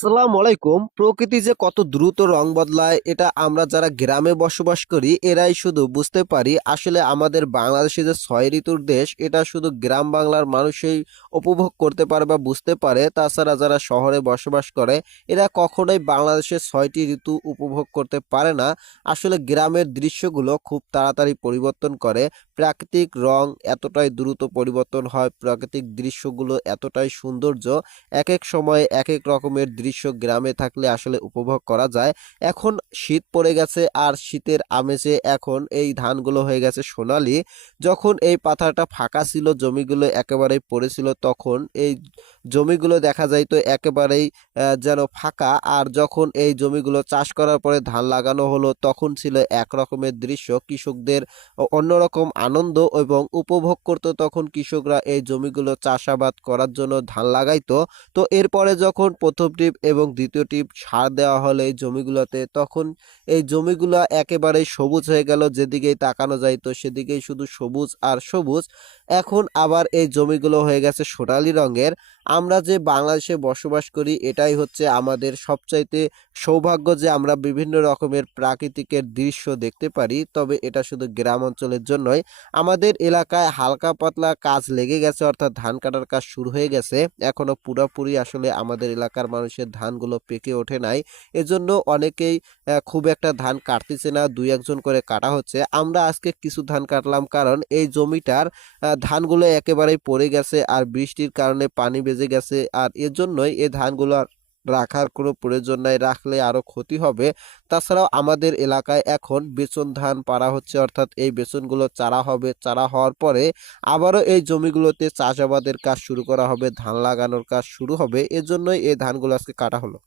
আসসালামু আলাইকুম। প্রকৃতি যে কত দ্রুত রং বদলায় এটা আমরা যারা গ্রামে বসবাস করি এরাই শুধু বুঝতে পারি। আসলে আমাদের বাংলাদেশে যে ৬ ঋতুর দেশ এটা শুধু গ্রাম বাংলার মানুষই উপভোগ করতে পারে বা বুঝতে পারে। তাছাড়া যারা শহরে বসবাস করে এরা কখনোই বাংলাদেশের ৬টি ঋতু উপভোগ করতে পারে না। আসলে গ্রামের দৃশ্যগুলো খুব তাড়াতাড়ি পরিবর্তন করে। প্রাকৃতিক রং এতটাই দ্রুত পরিবর্তন হয়, প্রাকৃতিক দৃশ্যগুলো এতটাই সৌন্দর্য, একেক সময়ে একেক রকমের দৃশ্য গ্রামে থাকলে আসলে উপভোগ করা যায়। এখন শীত পড়ে গেছে আর শীতের আমেজে এখন এই ধানগুলো হয়ে গেছে সোনালী। যখন এই পাথারটা ফাঁকা ছিল, জমিগুলো একেবারেই পড়েছিল, তখন এই জমিগুলো দেখা যাইতো একেবারেই যেন ফাঁকা। আর যখন এই জমিগুলো চাষ করার পরে ধান লাগানো হলো তখন ছিল এক রকমের দৃশ্য। কৃষকদের অন্যরকম আনন্দ এবং উপভোগ করতো তখন কৃষকরা এই জমিগুলো চাষাবাদ করার জন্য ধান লাগাইতো। তো এরপরে যখন প্রথম টিপ এবং দ্বিতীয় টিপ সার দেওয়া হলো এই জমিগুলোতে, তখন এই জমিগুলো একেবারেই সবুজ হয়ে গেল। যেদিকেই তাকানো যাইতো সেদিকেই শুধু সবুজ আর সবুজ। এখন আবার এই জমিগুলো হয়ে গেছে সোনালী রঙের। আমরা যে বাংলাদেশে বসবাস করি এটাই হচ্ছে আমাদের সবচাইতে সৌভাগ্য যে আমরা বিভিন্ন রকমের প্রাকৃতিকের দৃশ্য দেখতে পারি। তবে এটা শুধু গ্রাম অঞ্চলের জন্যই। আমাদের এলাকায় হালকা পাতলা কাজ লেগে গেছে, অর্থাৎ ধান কাটার কাজ শুরু হয়ে গেছে। এখনো পুরাপুরি আসলে আমাদের এলাকার মানুষের ধানগুলো পেকে ওঠে নাই। এজন্য অনেকেই খুব একটা ধান কাটতেছে না, দুই একজন করে কাটা হচ্ছে। আমরা আজকে কিছু ধান কাটলাম কারণ এই জমিটার ধানগুলো একেবারেই পড়ে গেছে আর বৃষ্টির কারণে পানি বেজে গেছে। আর এজন্যই এই ধানগুলো আর রাখার কোনো প্রয়োজন নাই, রাখলে আরো ক্ষতি হবে। তাছাড়াও আমাদের এলাকায় এখন বেচন ধান পাড়া হচ্ছে, অর্থাৎ এই বেচনগুলো চারা হবে। চারা হওয়ার পরে আবারও এই জমিগুলোতে চাষাবাদের কাজ শুরু করা হবে, ধান লাগানোর কাজ শুরু হবে। এজন্যই এই ধানগুলো আজকে কাটা হলো।